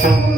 Thank you.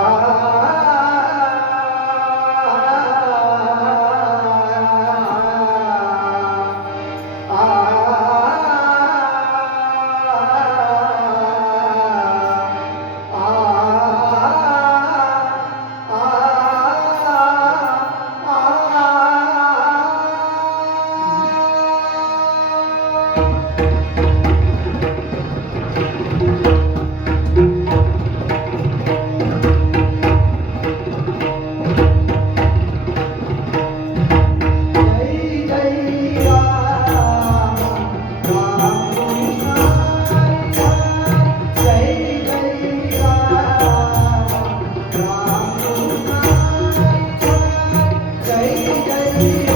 Ah. Amém.